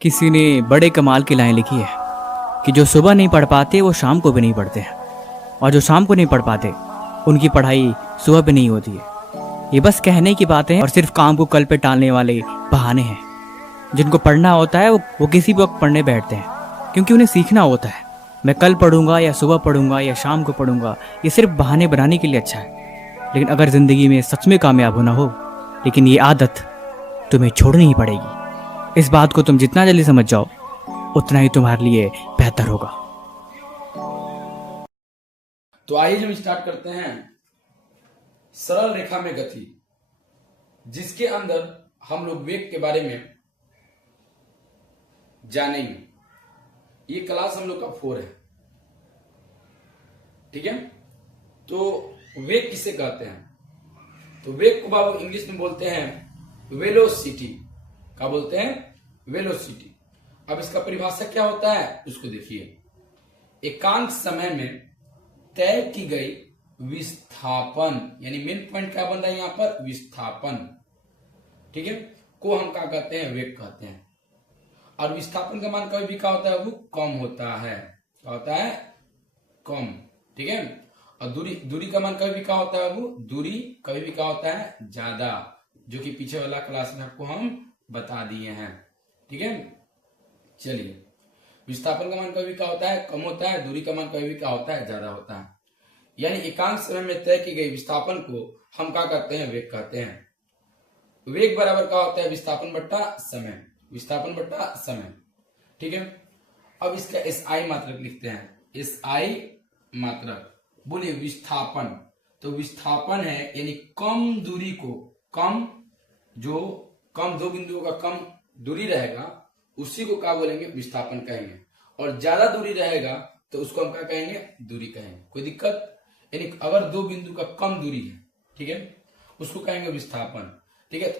किसी ने बड़े कमाल की लाइन लिखी है कि जो सुबह नहीं पढ़ पाते वो शाम को भी नहीं पढ़ते हैं, और जो शाम को नहीं पढ़ पाते उनकी पढ़ाई सुबह भी नहीं होती है। ये बस कहने की बातें हैं और सिर्फ काम को कल पे टालने वाले बहाने हैं। जिनको पढ़ना होता है वो किसी भी वक्त पढ़ने बैठते हैं, क्योंकि उन्हें सीखना होता है। मैं कल पढ़ूंगा या सुबह पढ़ूंगा या शाम को पढ़ूंगा, ये सिर्फ बहाने बनाने के लिए अच्छा है। लेकिन अगर ज़िंदगी में सच में कामयाब होना हो, लेकिन ये आदत तुम्हें छोड़नी ही पड़ेगी। इस बात को तुम जितना जल्दी समझ जाओ उतना ही तुम्हारे लिए बेहतर होगा। तो आइए हम स्टार्ट करते हैं सरल रेखा में गति, जिसके अंदर हम लोग वेग के बारे में जानेंगे। ये क्लास हम लोग का 4 है, ठीक है। तो वेग किसे कहते हैं? तो वेग को बाबू इंग्लिश में बोलते हैं वेलोसिटी। क्या बोलते हैं? वेलोसिटी। अब इसका परिभाषा क्या होता है उसको देखिए। एकांक समय में तय की गई विस्थापन, यानी मेन पॉइंट क्या बन रहा है यहां पर? विस्थापन, ठीक है, को हम क्या कहते हैं? वेग कहते हैं। और विस्थापन का मान कभी भी क्या होता है? वो कम होता है। क्या होता है? कम, ठीक है। और दूरी का मान कभी भी क्या होता है? वो दूरी कभी भी क्या होता है? ज्यादा, जो कि पीछे वाला क्लास में आपको हम बता दिए हैं, ठीक है। चलिए, विस्थापन का मान कभी क्या होता है? कम होता है। दूरी का मान कभी भी क्या होता है? ज्यादा होता है। यानी एकांक समय में तय की गई विस्थापन को हम क्या कहते हैं? वेग कहते हैं। वेग बराबर क्या होता है? विस्थापन बट्टा समय। विस्थापन बट्टा समय, ठीक है। अब इसका एसआई मात्रक लिखते हैं। एसआई मात्रक, बोलिए विस्थापन। तो विस्थापन है यानी कम दूरी को, कम दो बिंदुओं का कम दूरी रहेगा उसी को क्या बोलेंगे? विस्थापन कहेंगे। और ज्यादा दूरी रहेगा तो उसको हम क्या कहेंगे? दूरी कहेंगे। कोई दिक्कत? यानी अगर दो बिंदु का कम दूरी है, ठीक है, उसको कहेंगे विस्थापन, ठीक है।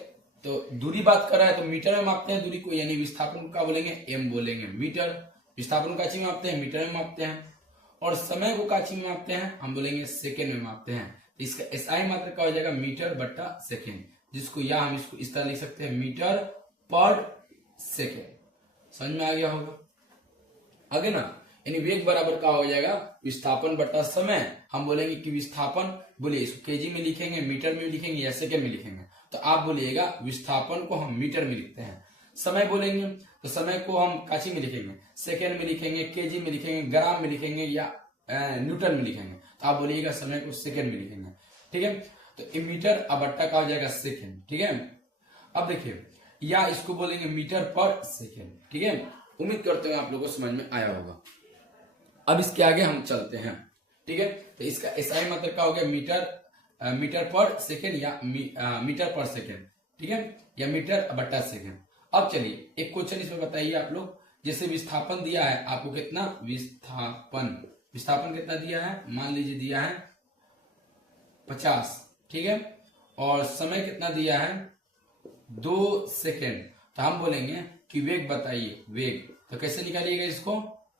तो दूरी बात कर रहा है तो मीटर में मापते हैं दूरी को, यानी विस्थापन को क्या बोलेंगे? एम बोलेंगे। मीटर विस्थापन काची में मापते हैं? मीटर में मापते हैं। और समय को काची में मापते हैं? हम बोलेंगे सेकेंड में मापते हैं। इसका एसआई मात्रक क्या हो जाएगा? मीटर बट्टा सेकेंड, जिसको या हम इसको इस तरह लिख सकते हैं, मीटर पर सेकेंड। समझ में आ गया होगा आगे ना। यानी वेग बराबर क्या हो जाएगा? विस्थापन बट्टा समय। हम बोलेंगे कि विस्थापन, बोलिए इसको केजी में लिखेंगे, मीटर में लिखेंगे या सेकेंड में लिखेंगे? तो आप बोलिएगा विस्थापन को हम मीटर में लिखते हैं। समय बोलेंगे तो समय को हम काची में लिखेंगे? सेकेंड में लिखेंगे, केजी में लिखेंगे, ग्राम में लिखेंगे या न्यूटन में लिखेंगे? तो आप बोलिएगा समय को सेकेंड में लिखेंगे, ठीक है। तो मीटर अब बट्टा का हो जाएगा सेकेंड, ठीक है। अब देखिए, या इसको बोलेंगे मीटर पर सेकेंड, ठीक है। उम्मीद करते हैं आप लोगों को समझ में आया होगा। अब इसके आगे हम चलते हैं, ठीक है। तो इसका एसआई मतलब क्या हो गया? मीटर पर सेकेंड या मीटर पर सेकेंड, ठीक है, या मीटर बट्टा सेकेंड। अब चलिए एक क्वेश्चन इसमें बताइए आप लोग। जैसे विस्थापन दिया है आपको, कितना विस्थापन कितना दिया है? मान लीजिए दिया है 50, ठीक है। और समय कितना दिया है? 2 सेकेंड। तो हम बोलेंगे कि वेग बताइए। वेग तो कैसे निकालिएगा इसको?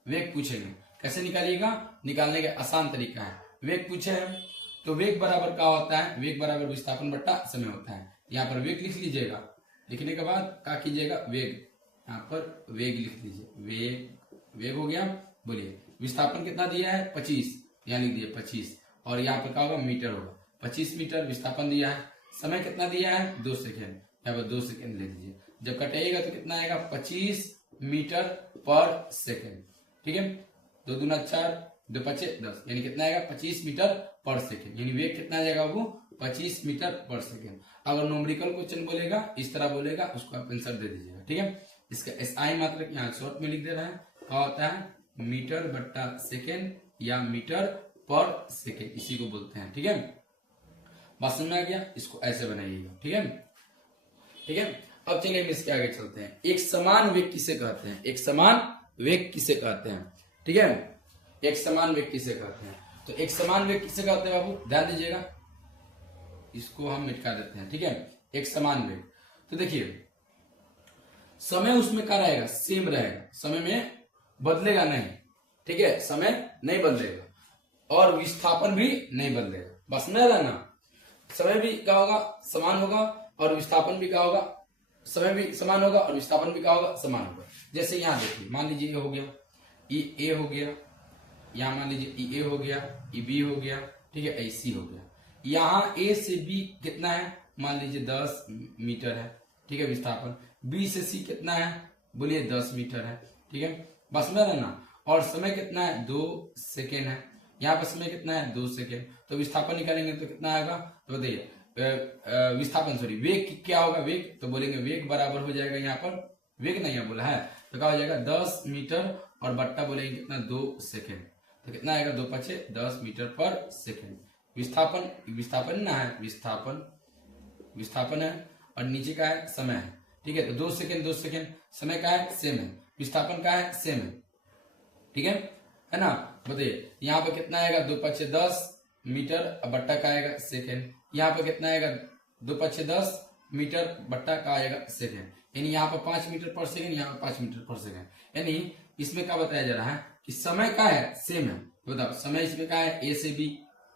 वेग पूछेंगे, कैसे निकालिएगा? निकालने का आसान तरीका है, वेग पूछे हैं तो वेग बराबर क्या होता है? वेग बराबर विस्थापन बट्टा समय होता है। यहाँ पर वेग लिख लीजिएगा। लिखने के बाद क्या कीजिएगा? वेग, यहाँ पर वेग लिख लीजिए। वेग हो गया। बोलिए विस्थापन कितना दिया है? 25, यहाँ लिख दिए 25। और यहाँ पर क्या होगा? मीटर होगा। 25 मीटर विस्थापन दिया है। समय कितना दिया है? 2 सेकेंड, यहाँ पर 2 सेकेंड ले लीजिए। जब कटाइएगा तो कितना आएगा? 25 मीटर पर सेकेंड, ठीक है। 2 दूना 4, 2 पचे 10, यानी कितना आएगा? 25 मीटर पर सेकेंड। यानी वेग कितना आ जाएगा? वो 25 मीटर पर सेकेंड। अगर न्यूमेरिकल क्वेश्चन बोलेगा, इस तरह बोलेगा, उसको आप आंसर दे दीजिएगा, ठीक है। इसका एसआई मात्रक यहाँ शॉर्ट में लिख दे रहा है। क्या होता है? मीटर बट्टा सेकेंड या मीटर पर सेकेंड, इसी को बोलते हैं, ठीक है। बात समझ में आ गया? इसको ऐसे बनाइएगा, ठीक है, ठीक है। अब चलिए हम इसके आगे चलते हैं। एक समान वेग किसे कहते हैं? एक समान वेग किसे कहते हैं, ठीक है। एक समान वेग किसे कहते हैं? तो एक समान वेग किसे कहते हैं बाबू? ध्यान दीजिएगा, इसको हम मिटा देते हैं, ठीक है। एक समान वेग, तो देखिए समय उसमें क्या रहेगा? सेम रहेगा, समय में बदलेगा नहीं, ठीक है, समय नहीं बदलेगा और विस्थापन भी नहीं बदलेगा। बस में रहना, समय भी क्या होगा? समान होगा और विस्थापन भी क्या होगा? समय भी समान होगा और विस्थापन भी क्या होगा? समान होगा। जैसे यहाँ देखिए, मान लीजिए ये हो गया, ए हो गया, यहाँ मान लीजिए ए हो गया, बी हो गया, ठीक है, सी हो गया। यहाँ ए से बी कितना है, मान लीजिए 10 मीटर है, ठीक है, विस्थापन। बी से सी कितना है, बोलिए 10 मीटर है, ठीक है, बस में रहना। और समय कितना है, 2 सेकेंड है। यहाँ पर समय कितना है, 2 सेकेंड। तो विस्थापन निकालेंगे तो कितना आएगा, तो बताइए, विस्थापन सॉरी वेग क्या होगा, वेग, तो बोलेंगे वेग बराबर हो जाएगा, यहाँ पर वेग नहीं है बोला है, तो क्या हो जाएगा 10 मीटर और बट्टा बोलेंगे कितना, 2 सेकेंड। तो कितना आएगा, 2 पचे 10 मीटर पर सेकेंड। विस्थापन ना है, विस्थापन है, और नीचे का है समय है, ठीक है। तो 2 सेकेंड, समय का है सेम है, विस्थापन का है सेम है, ठीक है ना। बताइए यहाँ पे कितना आएगा, 2 पचे 10 मीटर बट्टा का आएगा सेकेंड। यहाँ पे कितना आएगा, 2 पचे 10 मीटर बट्टा का आएगा सेकेंड, यानी यहाँ पर 5 मीटर पर सेकेंड, यहाँ पर 5 मीटर पर सेकेंड। यानी इसमें क्या बताया जा रहा है कि समय का है सेम है। तो बताओ समय इसमें क्या है, ए से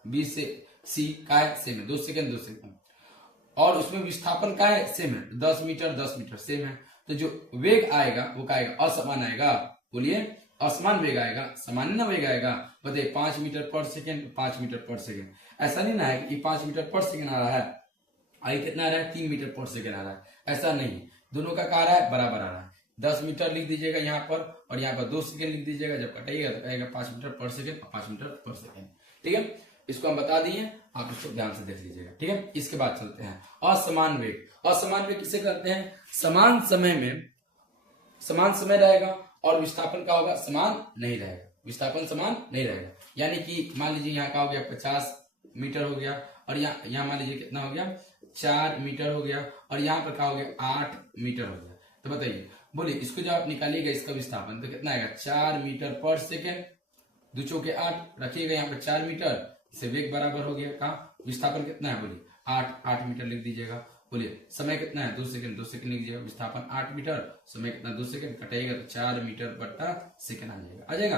बी से सी का है सेम है, 2 सेकेंड, और उसमें विस्थापन का है सेम है, 10 मीटर सेम है। तो जो वेग आएगा वो क्या आएगा, असमान आएगा, बोलिए असमान वेग आएगा, सामान्य ना वेग आएगा। बताइए 5 मीटर पर सेकेंड, 5 मीटर पर सेकेंड। ऐसा नहीं ना है कि 5 मीटर पर सेकेंड आ रहा है, आई कितना आ रहा है, 3 मीटर पर सेकेंड आ रहा है, ऐसा नहीं, दोनों का क्या आ रहा है, बराबर आ रहा है। 10 मीटर लिख दीजिएगा यहाँ पर, और यहाँ पर 2 सेकेंड लिख दीजिएगा, जब कटाइएगा तो कहेगा 5 मीटर पर सेकेंड, 5 मीटर पर सेकेंड, ठीक है। इसको हम बता दिए, आप इसको ध्यान से देख लीजिएगा, ठीक है। इसके बाद चलते हैं असमान वेग। असमान वेग किसे कहते हैं, समान समय में समान समय रहेगा और विस्थापन का होगा समान नहीं रहेगा, विस्थापन समान नहीं रहेगा। यानी कि मान लीजिए यहाँ का हो गया 50 मीटर हो गया, और यहाँ मान लीजिए कितना हो गया, 4 मीटर हो गया, और यहाँ पर क्या हो गया, 8 मीटर हो गया। तो बताइए, बोलिए इसको जब आप निकालिएगा इसका विस्थापन तो कितना आएगा, 4 मीटर पर सेकेंड, 2 चौके 8 रखिएगा यहाँ पर 4 मीटर से वेग बराबर हो गया, कहा विस्थापन कितना है, बोलिए 8 मीटर लिख दीजिएगा। बोलिए समय कितना है, 2 सेकेंड लिख दीजिएगा, विस्थापन 8 मीटर, समय कितना 2 सेकेंड, कटेगा तो 4 मीटर बट्टा सेकेंड आ जाएगा।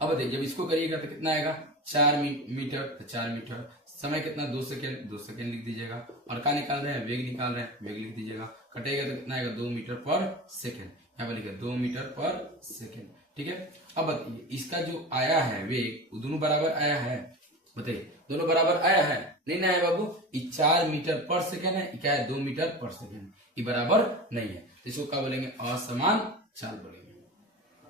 अब बताइए जब इसको करिएगा तो कितना आएगा, 4 मीटर, तो 4 मीटर, समय कितना 2 सेकेंड लिख दीजिएगा, और क्या निकाल रहे हैं, वेग निकाल रहे हैं, वेग लिख दीजिएगा, कटेगा तो कितना आएगा, 2 मीटर पर सेकेंड। यहाँ पर लिखा 2 मीटर पर सेकेंड, ठीक है। अब बताइए इसका जो आया है वेग, वो दोनों बराबर आया है, बताइए दोनों बराबर आया है, नहीं ना है बाबू, ये 4 मीटर पर सेकेंड है, क्या है 2 मीटर पर सेकेंड, ये बराबर नहीं है। तो इसको क्या बोलेंगे, असमान चाल बोलेंगे,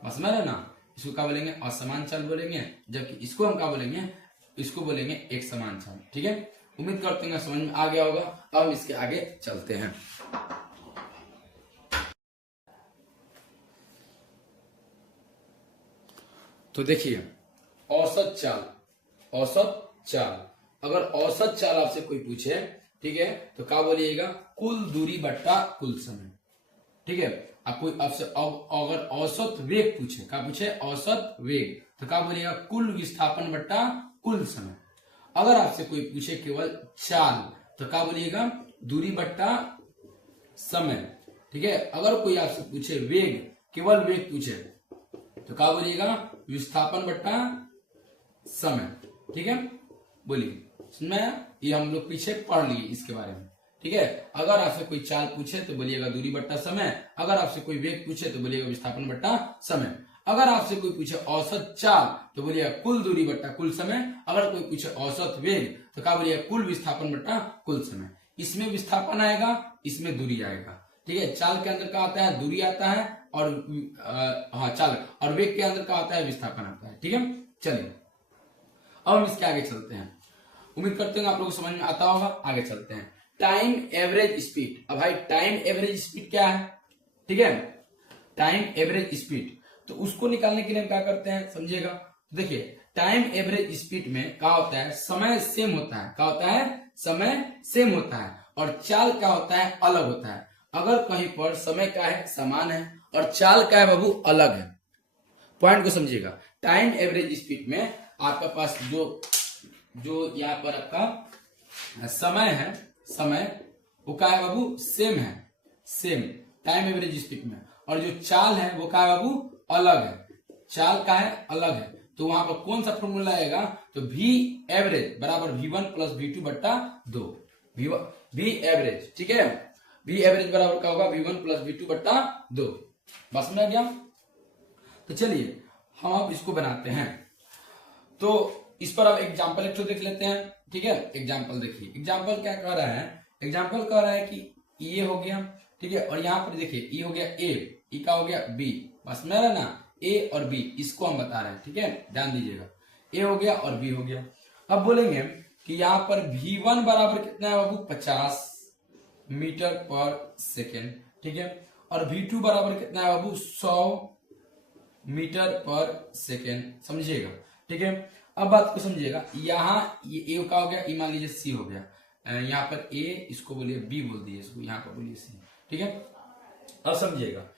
असमान है ना, इसको क्या बोलेंगे, असमान चाल बोलेंगे। जबकि इसको हम क्या बोलेंगे, इसको बोलेंगे एक समान चाल, ठीक है। उम्मीद करते हैं समझ में आ गया होगा। अब हम इसके आगे चलते हैं। तो देखिए औसत चाल, अगर औसत चाल आपसे कोई पूछे, ठीक है, तो क्या बोलिएगा, कुल दूरी बट्टा कुल समय, ठीक है। आपसे अगर औसत वेग पूछे, क्या पूछे, औसत वेग, तो क्या बोलिएगा, कुल विस्थापन बट्टा कुल समय। अगर आपसे कोई पूछे केवल चाल, तो क्या बोलिएगा, दूरी बट्टा समय, ठीक है। अगर कोई आपसे पूछे वेग, केवल वेग पूछे, तो क्या बोलिएगा, विस्थापन बट्टा समय, ठीक है। बोलिए इसमें ये हम लोग पीछे पढ़ लिए इसके बारे में, ठीक है। अगर आपसे कोई चाल पूछे तो बोलिएगा दूरी बट्टा समय, अगर आपसे कोई वेग पूछे तो बोलिएगा विस्थापन बट्टा समय, अगर आपसे कोई पूछे औसत चाल तो बोलिएगा कुल दूरी बट्टा कुल समय, अगर कोई पूछे औसत वेग तो क्या बोलिएगा, कुल विस्थापन बट्टा कुल समय। इसमें विस्थापन आएगा, इसमें दूरी आएगा, ठीक है। चाल के अंदर क्या आता है, दूरी आता है, और चाल, और वेग के अंदर क्या आता है, विस्थापन आता है, ठीक है। चलिए अब हम इसके आगे चलते हैं। उम्मीद करते हैं आप लोगों को समझ में आता होगा। आगे चलते हैं, टाइम एवरेज स्पीड। अब भाई टाइम एवरेज स्पीड क्या है, ठीक है, टाइम एवरेज स्पीड, तो उसको निकालने के लिए हम क्या करते हैं, समझिएगा। देखिए टाइम एवरेज स्पीड में क्या होता है, समय सेम होता है, क्या होता है, समय सेम होता है, और चाल क्या होता है, अलग होता है। अगर कहीं पर समय क्या है, समान है, और चाल क्या है बाबू, अलग है। पॉइंट को समझिएगा, टाइम एवरेज स्पीड में आपका पास जो यहाँ पर आपका समय है, समय वो क्या है बाबू, सेम है, सेम टाइम एवरेज स्पीड में, और जो चाल है वो क्या है बाबू, अलग है, चाल का है, अलग है। तो वहां पर कौन सा फॉर्मूला आएगा, तो V एवरेज बराबर V1 प्लस V2 बट्टा 2, V एवरेज, ठीक है। V एवरेज बराबर क्या होगा, V1 प्लस V2 बट्टा 2, बस में आ गया। तो चलिए हम अब इसको बनाते हैं। तो इस पर अब एग्जाम्पल एक तो देख लेते हैं, ठीक है। एग्जाम्पल देखिए, एग्जाम्पल क्या कह रहा है, एग्जाम्पल कह रहा है कि ये हो गया, ठीक है, और यहाँ पर देखिए ये हो गया ए, ई का हो गया बी, बस में ना ए और बी, इसको हम बता रहे हैं, ठीक है, ध्यान दीजिएगा। ए हो गया और बी हो गया। अब बोलेंगे कि यहाँ पर V1 बराबर कितना है बाबू, 50 मीटर पर सेकेंड, ठीक है, और V2 बराबर कितना है बाबू, 100 मीटर पर सेकेंड, समझिएगा, ठीक है। अब बात को समझिएगा, यहाँ ये ए का हो गया, ई मान लीजिए सी हो गया, यहाँ पर ए, इसको बोलिए बी बोल दिए, इसको यहाँ पर बोलिए सी, ठीक है। अब समझिएगा,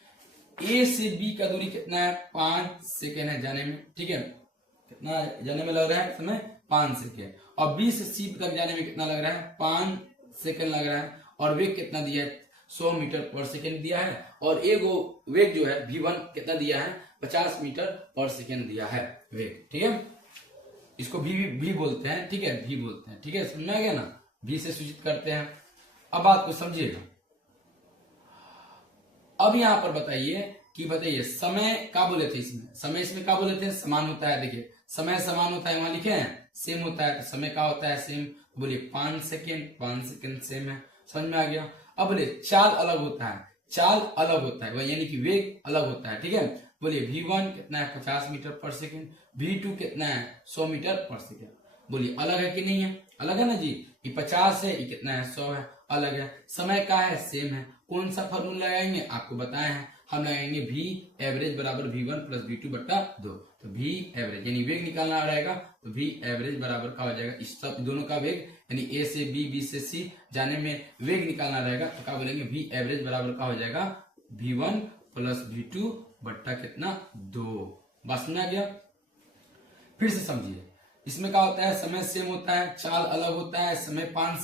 ए से बी का दूरी कितना है, 5 सेकेंड है जाने में, ठीक है, कितना जाने में लग रहा है समय, 5 सेकेंड, और बी से सी तक जाने में कितना लग रहा है, 5 सेकेंड लग रहा है, और वेग कितना दिया है, 100 मीटर पर सेकेंड दिया है, और एगो वेग जो है V1 कितना दिया है, 50 मीटर पर सेकेंड दिया है वेग, ठीक है। इसको भी बोलते हैं, ठीक है, भी बोलते हैं, ठीक है, समझ में आ गया ना, भी से सूचित करते हैं। अब बात को समझिएगा। अब यहां पर बताइए समय क्या बोले थे, इसमें समय इसमें क्या बोले थे, समान होता है। देखिए समय समान होता है, वहां लिखे हैं सेम होता है, तो समय क्या होता है, सेम, बोलिए 5 सेकेंड सेम है, समझ में आ गया। अब बोले चाल अलग होता है, चाल अलग होता है वह, यानी कि वेग अलग होता है, ठीक है। बोलिए V1 कितना है, 50 मीटर पर सेकेंड, V2 कितना है, 100 मीटर पर सेकेंड। बोलिए अलग है कि नहीं है, अलग है ना जी, ये 50 है, ये कितना है, 100 है, अलग है। समय का है, सेम है। कौन सा फॉर्मूला लगाएंगे, आपको बताए हैं, हम लगाएंगे V एवरेज बराबर V1 प्लस V2 बट्टा 2। तो V एवरेज यानी वेग निकालना रहेगा, तो V एवरेज बराबर का हो जाएगा, इस सब दोनों का वेग, यानी A से B, B से C जाने में वेग निकालना रहेगा, तो क्या बोलेंगे, V एवरेज बराबर का हो जाएगा V1 प्लस V2 बट्टा कितना, 2। बस में आ गया। फिर से समझिए, इसमें क्या होता है, समय सेम होता है, चाल अलग होता है, समय 5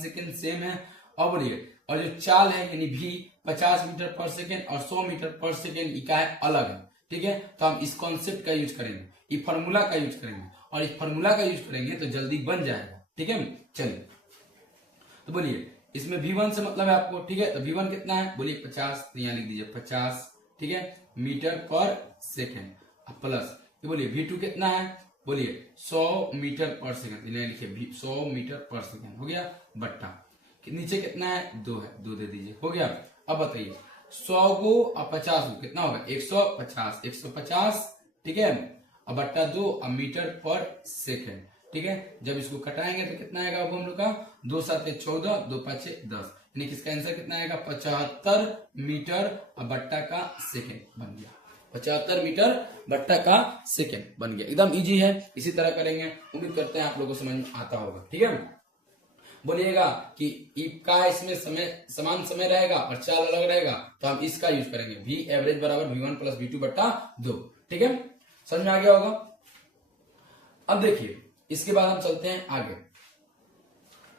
सेकेंड सेम है। और बोलिए, और जो चाल है यानी भी 50 मीटर पर सेकेंड और 100 मीटर पर सेकेंड इका है, अलग है, ठीक है। तो हम इस कॉन्सेप्ट का यूज करेंगे, ये फॉर्मूला का यूज करेंगे, और इस फॉर्मूला का यूज करेंगे तो जल्दी बन जाएगा, ठीक है। चलिए तो बोलिए, इसमें V1 से मतलब है आपको, ठीक है, तो V1 कितना है, बोलिए 50, तो यहाँ लिख दीजिए 50, ठीक है, मीटर पर सेकेंड, प्लस ये बोलिए V2 कितना है, बोलिए 100 मीटर पर सेकेंड, लिखिए 100 मीटर पर सेकेंड हो गया, बट्टा नीचे कितना है, 2 है, 2 दे दीजिए, हो गया। अब बताइए 100 गो और 50 गो कितना होगा, 150, ठीक है, अब बट्टा 2 अब मीटर पर सेकेंड, ठीक है। जब इसको कटाएंगे तो कितना आएगा अब हम लोग का, 2 7 14, 2 5 10, यानी किसका आंसर कितना आएगा, 75 मीटर अब बट्टा का सेकेंड बन गया, 75 मीटर बट्टा का सेकेंड बन गया। एकदम इजी है, इसी तरह करेंगे, उम्मीद करते हैं आप लोगों को समझ में आता होगा, ठीक है। बोलिएगा कि का इसमें समय समान समय रहेगा और चाल अलग रहेगा, तो हम इसका यूज करेंगे, V एवरेज बराबर V1 प्लस V2 बट्टा 2, ठीक है, समझ में आ गया होगा। अब देखिए इसके बाद हम चलते हैं आगे,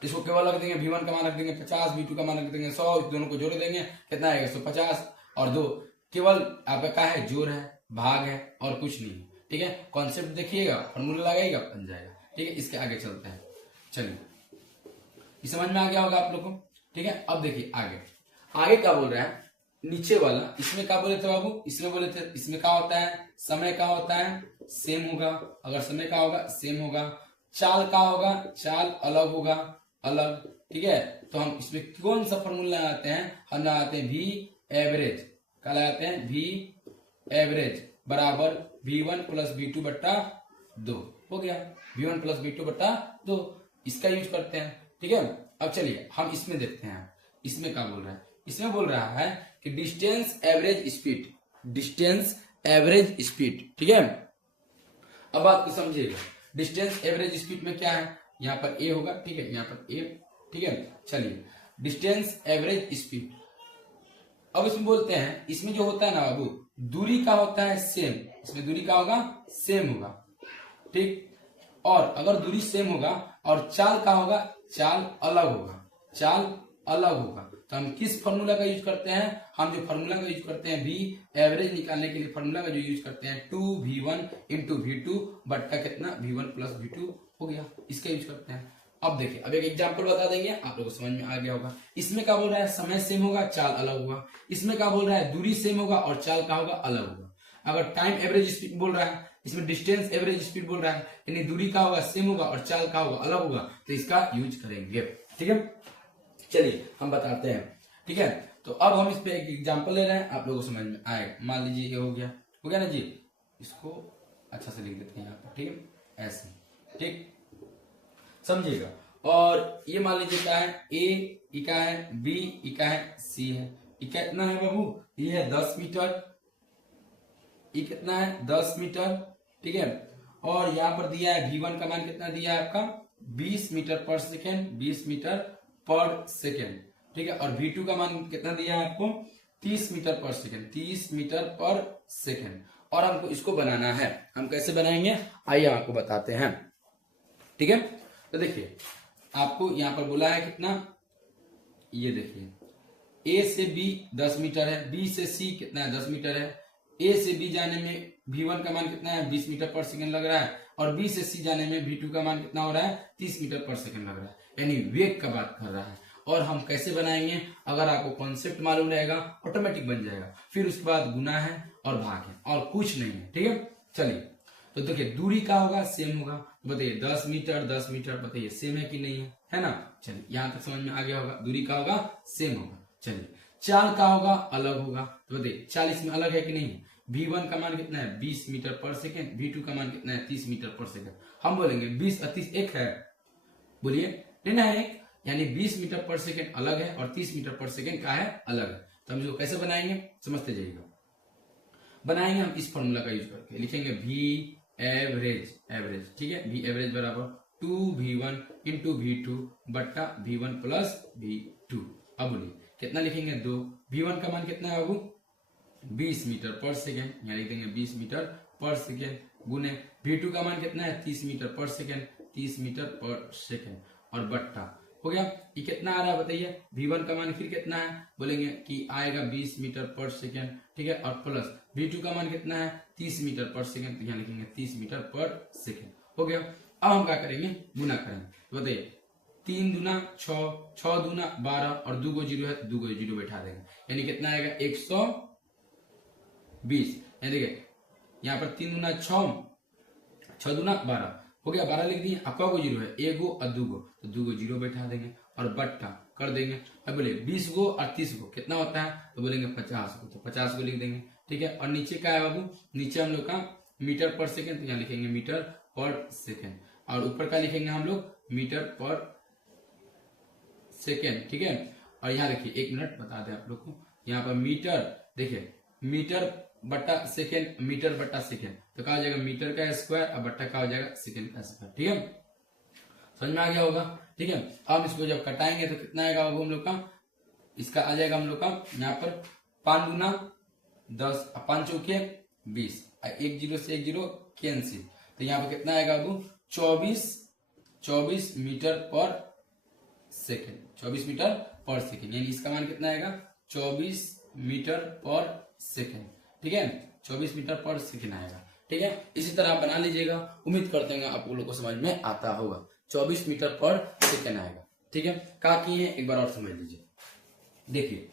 इसको केवल रख देंगे, V1 का मान रख देंगे 50, V2 का मान रख देंगे 100, इस दोनों को जोड़ देंगे, कितना आएगा 150 और 2, केवल आपका क्या है, जोड़ है, भाग है और कुछ नहीं, ठीक है। कॉन्सेप्ट देखिएगा, फॉर्मूला लगाइएगा, बन जाएगा, ठीक है। इसके आगे चलते हैं, चलिए ये समझ में आ गया होगा आप लोग को, ठीक है। अब देखिए आगे क्या बोल रहा है, नीचे वाला, इसमें क्या बोले थे बाबू, इसमें बोले थे, इसमें क्या होता है, समय का होता है, सेम होगा, अगर समय का होगा सेम होगा, चाल का होगा, चाल अलग होगा, अलग, ठीक है। तो हम इसमें कौन सा फॉर्मूला लगाते हैं, हम लगाते हैं V एवरेज, क्या लगाते हैं, V एवरेज बराबर V1 प्लस V2 बट्टा 2, हो गया, V1 प्लस V2 बट्टा 2, इसका यूज करते हैं, ठीक है। अब चलिए हम इसमें देखते हैं, इसमें क्या बोल रहा है, इसमें बोल रहा है कि डिस्टेंस एवरेज स्पीड, ठीक है। अब बात को समझिएगा, डिस्टेंस एवरेज स्पीड में क्या है, यहाँ पर A होगा, ठीक है, यहाँ पर A, ठीक है। चलिए डिस्टेंस एवरेज स्पीड, अब इसमें बोलते हैं, इसमें जो होता है ना बाबू, दूरी का होता है सेम, इसमें दूरी का होगा सेम होगा, ठीक, और अगर दूरी सेम होगा और चाल का होगा, चाल अलग होगा, तो हम किस फॉर्मूला का यूज करते हैं, हम जो फॉर्मूला का यूज करते हैं, V एवरेज निकालने के लिए फॉर्मूला का जो यूज करते हैं 2V1 इंटू V2 बट्टा कितना, V1 प्लस V2 हो गया, इसका यूज करते हैं। अब देखिए, अब एक एग्जांपल बता देंगे, आप लोगों को समझ में आ गया होगा। इसमें क्या बोल रहा है, समय सेम होगा, चाल अलग होगा। इसमें क्या बोल रहा है, दूरी सेम होगा और चाल क्या होगा, अलग होगा। अगर टाइम एवरेज स्पीड बोल रहा है, इसमें डिस्टेंस एवरेज स्पीड बोल रहा है, यानी दूरी का होगा सेम होगा और चाल का होगा अलग होगा, तो इसका यूज करेंगे। ठीक है, चलिए हम बताते हैं। ठीक है, तो अब हम इस पे एक एग्जांपल ले रहे हैं, आप लोगों को समझ में आएगा। मान लीजिए ये हो गया ना जी, इसको अच्छा से लिख देते हैं यहाँ पर। ठीक है, ऐसे, ठीक, समझिएगा। और ये मान लीजिए क्या है, ए, ई क्या है, बी, ई क्या है, सी है। ई कितना है बाबू, ये है 10 मीटर, ई कितना है 10 मीटर। ठीक है, और यहाँ पर दिया है V1 का मान कितना दिया है आपका 20 मीटर पर सेकेंड, 20 मीटर पर सेकेंड। ठीक है, और V2 का मान कितना दिया है आपको 30 मीटर पर सेकेंड, 30 मीटर पर सेकेंड। और हमको इसको बनाना है, हम कैसे बनाएंगे आइए हम आपको बताते हैं। ठीक है, तो देखिए आपको यहाँ पर बोला है कितना, ये देखिए A से B 10 मीटर है, B से C कितना है 10 मीटर है। A से B जाने में V1 का मान कितना है 20 मीटर पर सेकंड लग रहा है, और B से C जाने में V2 का मान कितना हो रहा है 30 मीटर पर सेकंड लग रहा है, यानी वेग का बात कर रहा है। और हम कैसे बनाएंगे, अगर आपको कॉन्सेप्ट मालूम रहेगा ऑटोमेटिक बन जाएगा। फिर उसके बाद गुना है और भाग है और कुछ नहीं है। ठीक है, चलिए तो देखिए दूरी का होगा सेम होगा, तो बताइए 10 मीटर 10 मीटर, बताइए सेम है कि नहीं है, है ना। चलिए यहां तक समझ में आ गया होगा, दूरी का होगा सेम होगा। चलिए चाल का होगा अलग होगा, तो बताइए 40 में अलग है कि नहीं है। V1 का मान कितना है 20 मीटर पर सेकेंड, V2 का मान कितना है 30 मीटर पर सेकेंड। हम बोलेंगे 20 और 30 एक है, बोलिए लेना है एक, यानी 20 मीटर पर सेकेंड अलग है और 30 मीटर पर सेकेंड का है अलग है। तो हम इसको कैसे बनाएंगे समझते जाइएगा। बनाएंगे हम इस फॉर्मूला का यूज करके, लिखेंगे V एवरेज, एवरेज, ठीक है, V एवरेज बराबर 2V1 इंटू V2 बट्टा V1 प्लस V2। अब बोलिए कितना लिखेंगे 2, V1 का मान कितना है बाबू 20 मीटर पर सेकेंड, यहाँ लिख देंगे 20 मीटर पर सेकेंड, गुने V2 का मान कितना है 30 मीटर पर सेकेंड, 30 मीटर पर सेकेंड, और बट्टा हो गया। ये कितना आ रहा है बताइए, V1 का मान फिर कितना है, बोलेंगे कि आएगा 20 मीटर पर सेकेंड, ठीक है, और प्लस V2 का मान कितना है 30 मीटर पर सेकेंड, तो यहाँ लिखेंगे 30 मीटर पर सेकेंड। हो गया, अब हम क्या करेंगे गुना करेंगे, तो बताइए 3 दूना 6, 6 दूना 12 और 2 गो जीरो है तो 2 गो जीरो बैठा देंगे, यानी कितना आएगा 120। यानी देखिए यहाँ पर 3 दूना 6, 6 दूना 12 हो गया, 12 लिख दिए। अब को जीरो है, एगो और 2 गो, तो 2 गो जीरो बैठा देंगे और बट्टा कर देंगे। अब बोले 20 गो और 30 गो कितना होता है, तो बोलेंगे 50 गो, तो 50 गो लिख देंगे। ठीक है, और नीचे क्या है बाबू, नीचे हम लोग का मीटर पर सेकेंड, तो यहाँ लिखेंगे मीटर पर सेकेंड, और ऊपर का लिखेंगे हम लोग मीटर पर सेकेंड। ठीक है, और यहाँ देखिए 1 मिनट बता दें आप लोग को, यहाँ पर मीटर देखिए मीटर बट्टा सेकेंड, मीटर बट्टा सेकेंड, तो क्या हो जाएगा मीटर का स्क्वायर और बट्टा का हो जाएगा सेकेंड का स्क्वायर। ठीक है, समझ में आ गया होगा। ठीक है, अब इसको जब कटाएंगे तो कितना आएगा बाबू हम लोग का, इसका आ जाएगा हम लोग का यहाँ पर 5 दूना 10, 5 चौके 20, 1 जीरो से 1 जीरो कैंसिल, तो यहाँ पर कितना आएगा बाबू 24 मीटर पर सेकेंड, 24 मीटर पर सेकेंड, यानी इसका मान कितना आएगा 24 मीटर पर सेकेंड। ठीक है, 24 मीटर पर सेकेंड आएगा। ठीक है, इसी तरह आप बना लीजिएगा, उम्मीद करते हैं आप लोग को समझ में आता होगा। 24 मीटर पर सेकेंड आएगा। ठीक है, क्या किए हैं एक बार और समझ लीजिए। देखिए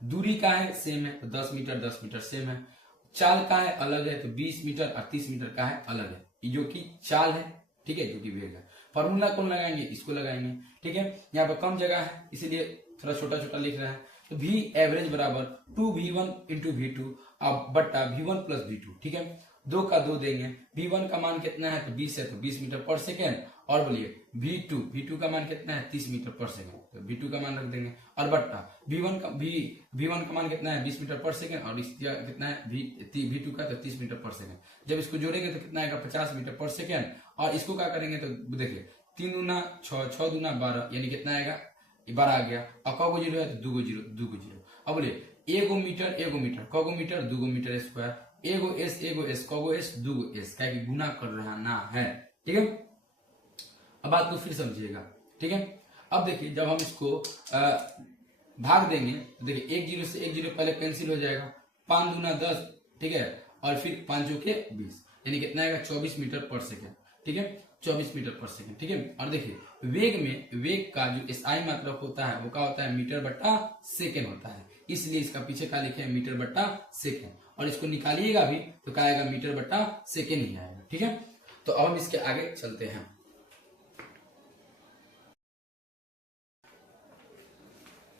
दूरी का है सेम है तो 10 मीटर सेम है, चाल का है अलग है तो 20 मीटर और 30 मीटर का है अलग है, जो कि चाल है। ठीक है, जो कि वेग है। फॉर्मूला कौन लगाएंगे, इसको लगाएंगे। ठीक है, यहाँ पर कम जगह है इसीलिए थोड़ा छोटा छोटा लिख रहा है, तो V एवरेज बराबर 2V1 इंटू V2 अब बट्टा V1 प्लस V2। ठीक है, 2 का 2 देंगे, V1 का मान कितना है तो 20 है तो 20 मीटर पर सेकेंड, और बोलिए V2 का मान कितना है 30 मीटर पर सेकेंड, तो V2 का मान रख देंगे, और बट्टा V1 का मान कितना है 20 मीटर पर सेकेंड, और कितना है V2 का तो 30 मीटर पर सेकेंड। जब इसको जोड़ेंगे तो कितना आएगा 50 मीटर पर सेकेंड, और इसको क्या करेंगे तो देखिए 3 दूना 6, 6 दूना 12, यानी कितना आएगा 12 आ गया, और कौ गो जीरो है तो 2 गो जीरो। अब बोलिए एगो मीटर कौ गो मीटर 2 गो मीटर स्क्वायर, एगो एस कौ गो एस 2 गो एस, क्या गुना कर रहा ना है। ठीक है, अब बात को फिर समझिएगा। ठीक है, अब देखिए जब हम इसको भाग देंगे तो देखिए 1 जीरो से 1 जीरो पहले कैंसिल हो जाएगा, 5 दूना 10, ठीक है, और फिर 5 चौके 20, यानी कितना आएगा 24 मीटर पर सेकेंड। ठीक है, 24 मीटर पर सेकंड। ठीक है, और देखिए वेग में वेग का जो एसआई मात्रक होता है वो क्या होता है, मीटर बट्टा सेकंड होता है, इसलिए इसका पीछे क्या लिखे हैं, मीटर बट्टा सेकंड। और इसको निकालिएगा भी तो क्या आएगा, मीटर बट्टा सेकंड ही आएगा। ठीक है, तो अब हम इसके आगे चलते हैं।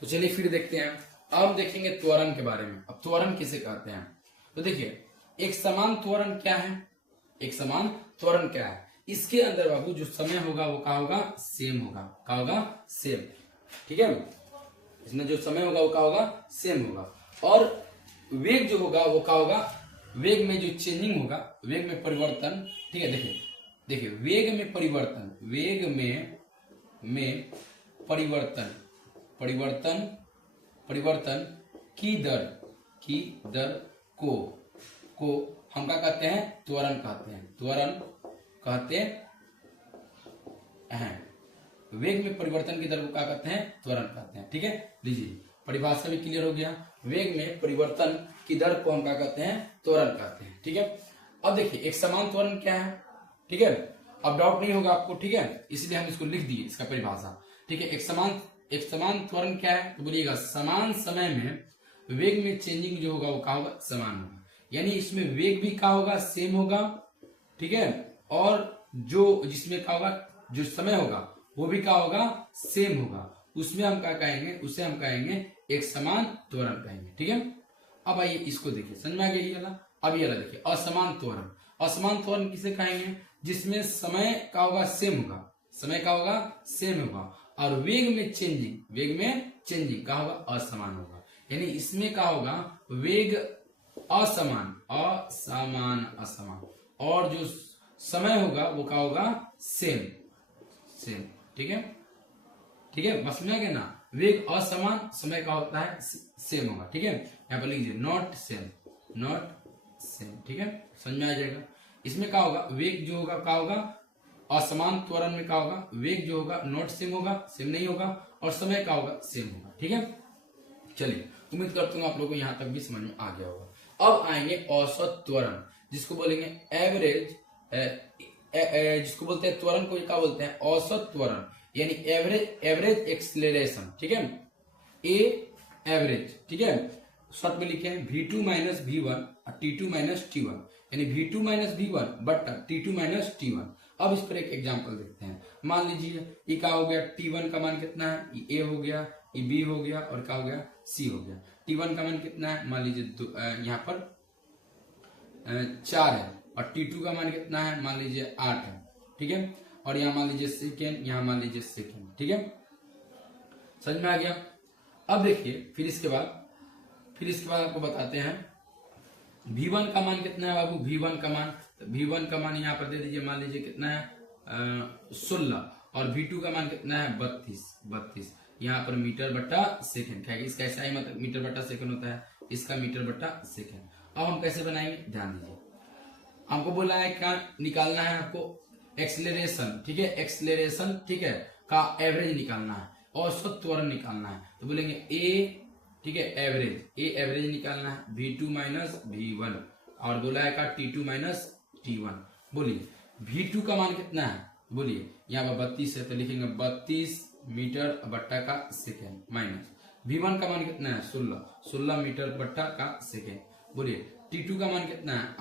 तो चलिए फिर देखते हैं, अब हम देखेंगे त्वरण के बारे में। अब त्वरण किसे कहते हैं, तो देखिए एक समान त्वरण क्या है, एक समान त्वरण क्या है, इसके अंदर बाबू जो समय होगा वो क्या होगा, सेम होगा। क्या होगा, सेम। ठीक है, इसमें जो समय होगा वो क्या होगा, सेम होगा। और वेग जो होगा वो क्या होगा, वेग में जो चेंजिंग होगा, वेग में परिवर्तन। ठीक है, देखिए देखिए वेग में परिवर्तन, वेग में परिवर्तन, परिवर्तन की दर को हम क्या कहते हैं, त्वरण कहते हैं, त्वरण कहते हैं। वेग में परिवर्तन की दर को क्या कहते हैं, त्वरण कहते हैं। ठीक है, लीजिए परिभाषा भी क्लियर हो गया। वेग में परिवर्तन की दर को हम क्या कहते हैं, त्वरण कहते हैं। ठीक है, अब देखिए एक समान त्वरण क्या है। ठीक है, अब डाउट नहीं होगा आपको। ठीक है, इसलिए हम इसको लिख दिए, इसका परिभाषा। ठीक है, एक समान त्वरण क्या है, तो बोलिएगा समान समय में वेग में चेंजिंग जो होगा वो क्या होगा, समान होगा। यानी इसमें वेग भी क्या होगा, सेम होगा। ठीक है, और जो जिसमें क्या होगा, जो समय होगा वो भी क्या होगा, सेम होगा। उसमें हम क्या कहेंगे, उसे हम कहेंगे एक समान त्वरण कहेंगे। ठीक है, अब आइए इसको देखिए, समझ में आ गया ये वाला। अब ये वाला देखिए असमान त्वरण। असमान त्वरण किसे कहेंगे, जिसमें समय का होगा सेम होगा, समय का होगा सेम होगा, और वेग में चेंजिंग का होगा असमान होगा। यानी इसमें क्या होगा, वेग असमान, और जो समय होगा वो क्या होगा, सेम। ठीक है, बस समझ गए ना, वेग असमान, समय का होता है सेम होगा। ठीक है, यहाँ पर लीजिए नॉट सेम। ठीक है, समझ में आ जाएगा। इसमें क्या होगा, वेग जो होगा क्या होगा, असमान त्वरण में क्या होगा, वेग जो होगा नॉट सेम होगा, सेम नहीं होगा, और समय का होगा सेम होगा। ठीक है, चलिए उम्मीद करता हूँ आप लोगों को यहाँ तक भी समझ में आ गया होगा। अब आएंगे औसत त्वरण, जिसको बोलेंगे एवरेज, जिसको बोलते हैं त्वरण को क्या बोलते हैं, औसत त्वरण, यानी एवरेज एक्सलेरेशन। ठीक है, एवरेज। ठीक है, शॉर्ट में लिखे हैं V2 माइनस V1 और T2 माइनस T1, यानी V2 माइनस V1 बटा T2 माइनस T1। अब इस पर एक एग्जांपल देखते हैं। मान लीजिए ये क्या हो गया, T1 का मान कितना है, ये A हो गया, ये B हो गया, और क्या हो गया, C हो गया। T1 का मान कितना है, मान लीजिए यहाँ पर 4 है, और T2 का मान कितना है, मान लीजिए 8 है। ठीक है, और यहाँ मान लीजिए सेकेंड, यहाँ मान लीजिए सेकेंड। ठीक है, समझ में आ गया। अब देखिए फिर इसके बाद आपको बताते हैं V1 का मान कितना है बाबू, V1 का मान, तो V1 का मान यहाँ पर दे दीजिए, मान लीजिए कितना है 16, और V2 का मान कितना है 32। यहाँ पर मीटर बट्टा सेकंड, क्या इसका ऐसा ही मतलब मीटर बट्टा सेकंड होता है, इसका मीटर बट्टा सेकंड। अब हम कैसे बनाएंगे, ध्यान दीजिए। हमको बोला है क्या निकालना है, आपको एक्सेलरेशन। ठीक है, एक्सेलरेशन, ठीक है, का एवरेज निकालना है, औसत त्वरण निकालना है। तो बोलेंगे ए, ठीक है, एवरेज निकालना है, V2 माइनस V1, और बोला है का T2 माइनस T1। बोलिए V2 का मान कितना है, बोलिए यहाँ पर 32 है, तो लिखेंगे 32 मीटर बट्टा का सेकेंड, माइनस V1 का मान कितना है 16 मीटर बट्टा का सेकेंड। बोलिए T2 का मान कितना है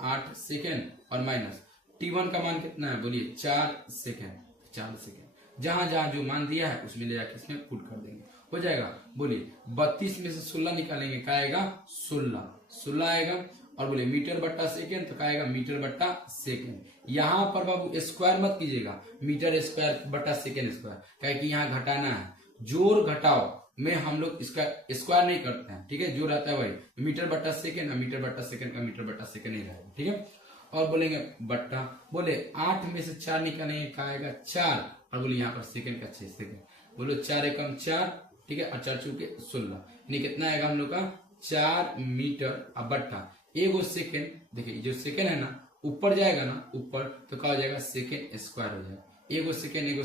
8 सेकेंड, और माइनस T1 का मान कितना है, बोलिए 4 सेकेंड। जहां जहां जो मान दिया है उसमें ले जाकर इसमें पुट कर देंगे, हो जाएगा। बोलिए 32 में से 16 निकालेंगे, क्या आएगा 16 आएगा। और बोले मीटर बट्टा सेकेंड, तो क्या आएगा मीटर बट्टा सेकेंड। यहाँ पर बाबू स्क्वायर मत कीजिएगा, मीटर स्क्वायर बट्टा सेकेंड स्क्वायर, क्या कि यहाँ घटाना है, जोड़ घटाओ में हम लोग इसका स्क्वायर नहीं करते हैं। ठीक है, जो रहता है वही मीटर बट्टा सेकेंड, और मीटर बट्टा सेकेंड का मीटर बट्टा सेकेंड ही रहेगा। ठीक है, और बोलेंगे बट्टा, बोले 8 में से 4 निकालेंगे, क्या आएगा 4, और बोले यहाँ पर सेकेंड का 6 सेकेंड, बोलो 4 एकम 4, ठीक है, और 4 चौके 16, यानी कितना आएगा हम लोग का 4 मीटर। अब बट्टा एगो सेकेंड, देखिए जो सेकेंड है ना ऊपर जाएगा ना ऊपर, तो क्या हो जाएगा सेकेंड स्क्वायर हो जाएगा, एगो सेकेंड 2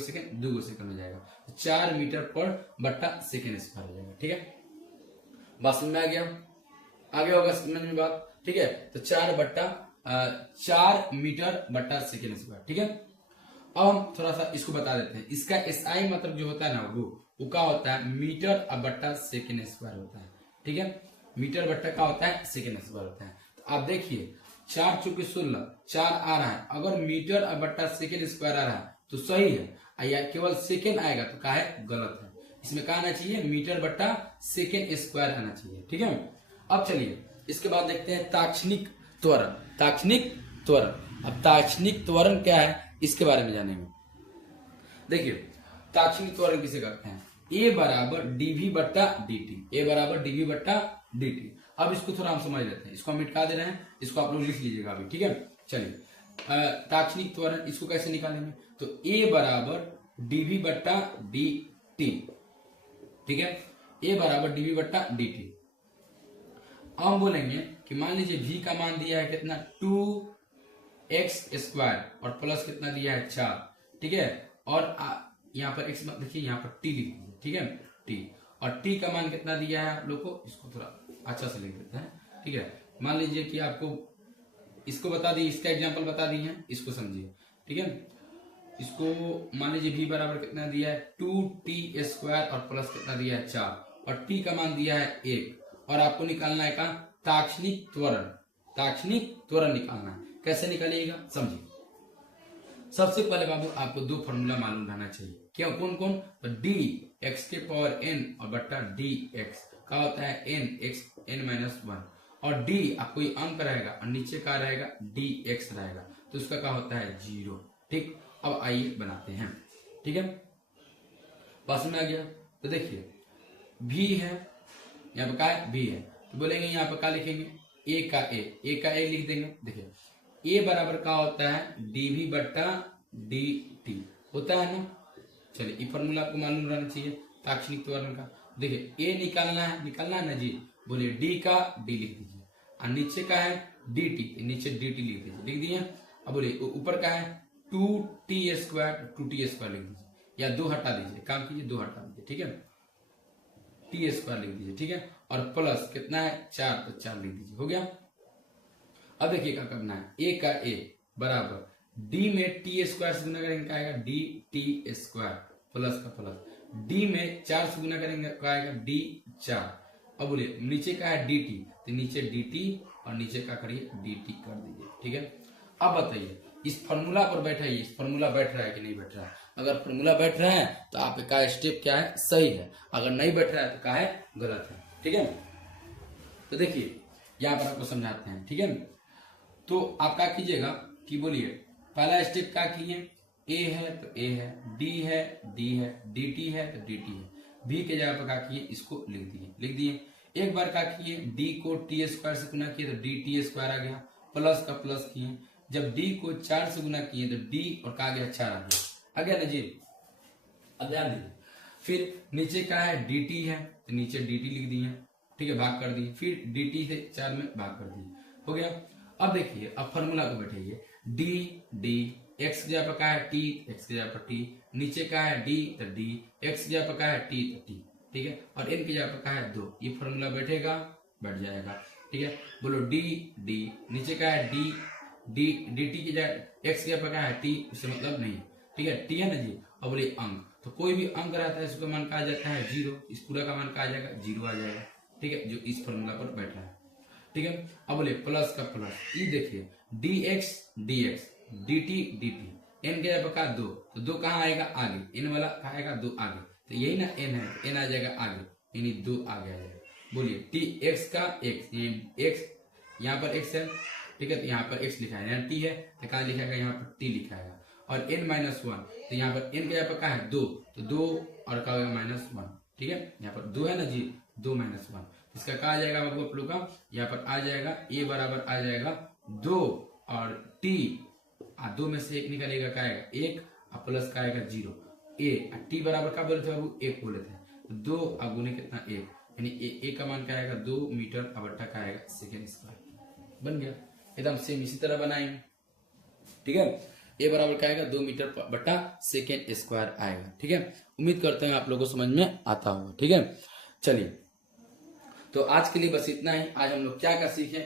सेकेंड हो जाएगा, 4 मीटर पर बट्टा सेकेंड स्क्वायर हो जाएगा। ठीक है, बात समझ में आ गया, आगे होगा समझ में बात। ठीक है, तो 4 मीटर बट्टा सेकेंड स्क्वायर। ठीक है, अब हम थोड़ा सा इसको बता देते हैं। इसका एसआई मतलब जो होता है ना वो क्या होता है, मीटर अब बट्टा सेकेंड स्क्वायर होता है। ठीक है, मीटर बट्टा क्या होता है, सेकेंड स्क्वायर होता है। तो आप देखिए 4 चौके 16, 4 आ रहा है, अगर मीटर अब बट्टा सेकेंड स्क्वायर आ रहा है तो सही है, या केवल सेकेंड आएगा तो क्या है, गलत है। इसमें क्या आना चाहिए, मीटर बट्टा सेकेंड स्क्वायर आना चाहिए। ठीक है, अब चलिए इसके बाद देखते हैं ताक्षणिक त्वरण। ताक्षणिक त्वरण, अब ताक्षणिक त्वरण क्या है इसके बारे में जानेंगे। देखिए ताक्षणिक त्वरण किसे कहते हैं, ए बराबर डीवी बट्टा डी, ए बराबर डीवी बट्टा डी। अब इसको थोड़ा हम समझ लेते हैं, इसको हम मिटा दे रहे हैं, इसको आप लोग लिख लीजिएगा अभी। ठीक है, चलिए ताक्षणिक त्वरण इसको कैसे निकालेंगे, तो ए बराबर डीवी बट्टा डी टी। ठीक है, ए बराबर डीवी बट्टा डी टी। अब हम बोलेंगे कि मान लीजिए v का मान दिया है कितना, 2x स्क्वायर और प्लस कितना दिया है 4। ठीक है, और यहाँ पर x देखिए, यहाँ पर t लिख दीजिए। ठीक है, t, और t का मान कितना दिया है आप लोग को, इसको थोड़ा अच्छा से लिख देते हैं। ठीक है, मान लीजिए कि आपको इसको बता दी, इसका एग्जांपल बता दी है, इसको समझिए। ठीक है, इसको मान लीजिए v बराबर कितना दिया है, 2t स्क्वायर और प्लस कितना दिया है 4, और t का मान दिया है 1, और आपको निकालना है का ताक्षणिक त्वरण। ताक्षणिक त्वरण निकालना है, कैसे निकालिएगा समझिए। सबसे पहले बाबू आपको दो फॉर्मूला मालूम रहना चाहिए, क्या कौन कौन, तो डी एक्स के पावर n और बट्टा डी एक्स का होता है n x n-1, और d आपको ये अंक रहेगा और नीचे का रहेगा डी एक्स रहेगा, तो उसका क्या होता है 0। ठीक, अब आइए बनाते हैं। ठीक है, पास में आ गया, तो देखिए v है, यहाँ पे क्या है, v है, तो बोलेंगे यहाँ पे क्या लिखेंगे, a का a लिख देंगे। देखिए a बराबर क्या होता है, dv बट्टा dt होता है ना। चलिए ये फॉर्मूला आपको मालूम रहना चाहिए ताक्षणिक त्वरण का। देखिए a निकालना है ना जी, बोलिए d का d लिख दीजिए, और नीचे का है dt, नीचे dt लिख दिए। अब बोलिए ऊपर का है 2t स्क्वायर, 2t स्क्वायर लिख दीजिए, या 2 हटा दीजिए, काम कीजिए 2 हटा दीजिए। ठीक है, टी स्क्वायर लिख दीजिए। ठीक है, और प्लस कितना है 4, तो 4 लिख दीजिए, हो गया। अब देखिए क्या करना है, a का a बराबर d में t स्क्वायर से गुना करेंगे क्या आएगा, डी टी स्क्वायर, प्लस का प्लस, d में 4 से गुना करेंगे क्या आएगा, डी 4। अब बोलिए नीचे का है dt, तो नीचे dt और नीचे का करिए dt कर दीजिए। ठीक है, अब बताइए इस फॉर्मूला पर बैठाइए, इस फॉर्मूला बैठ रहा है कि नहीं बैठ रहा है। अगर फॉर्मूला बैठ रहा है तो आपका स्टेप क्या है, सही है, अगर नहीं बैठ रहा है तो क्या है, गलत है। ठीक है, तो देखिए यहाँ पर आपको समझाते हैं। ठीक है, तो आप क्या कीजिएगा कि बोलिए पहला स्टेप क्या किए, a है तो a है, d है d है, dt है तो dt है, v के जगह पर क्या किए, इसको लिख दिए। एक बार क्या किए, d को t स्क्वायर से गुना किए तो dt स्क्वायर आ गया, प्लस का प्लस किए, जब d को 4 से गुना किए तो d और का गया 4 आ गया ना जी। अब ध्यान दीजिए, फिर नीचे का है dt है तो नीचे dt लिख दिए। ठीक है, भाग कर दिए, फिर dt से 4 में भाग कर दिए, हो गया। अब देखिए अब फॉर्मूला को बैठाइए, d x की जगह पर क्या है t, x की जगह पर t, नीचे का है d तो d, x की जगह पर क्या है t तो t। ठीक है, और n की जगह पर क्या है 2, ये फॉर्मूला बैठेगा, बैठ जाएगा। ठीक है, बोलो d नीचे का है d dt की जगह x की जगह पर क्या है t, उससे मतलब नहीं। ठीक है, t है ना जी। अब बोलिए अंक, तो कोई भी अंक रहता है इसका मान क्या आ जाता है 0, इस पूरा का मान क्या आ जाएगा 0 आ जाएगा। ठीक है, जो इस फॉर्मूला पर बैठा है। ठीक है, अब बोले प्लस का प्लस, ये देखिए dx dt n के जगह पर 2, तो 2 कहाँ आएगा आगे, n वाला कहाँ आएगा 2 आगे, तो यही ना n है, n आ जाएगा आगे, यानी 2 आगे आ जाएगा। बोलिए tx का x यहाँ पर x है। ठीक है, तो यहाँ पर x लिखा है, यहाँ t है तो कहाँ लिखाएगा, यहाँ पर t लिखाएगा, और n-1 तो यहाँ पर n के जगह पर क्या है 2, तो 2 और क्या होगा -1। ठीक है, यहाँ पर 2 है ना जी, 2-1, इसका क्या आ जाएगा बाबू आप लोग का, यहाँ पर आ जाएगा a बराबर आ जाएगा 2 और t, 2 में से 1 निकलेगा क्या आएगा 1, और प्लस का आएगा 0, a t बराबर क्या बोले थे बाबू 1 बोले थे, 2 और गुने कितना 1, यानी a का मान क्या आएगा 2 मीटर और बट्टा का आएगा सेकेंड स्क्वायर। बन गया, एकदम सेम इसी तरह बनाएंगे। ठीक है, a बराबर क्या आएगा 2 मीटर बट्टा सेकेंड स्क्वायर आएगा। ठीक है, उम्मीद करते हैं आप लोगों को समझ में आता होगा। ठीक है, चलिए तो आज के लिए बस इतना ही। आज हम लोग क्या सीखे,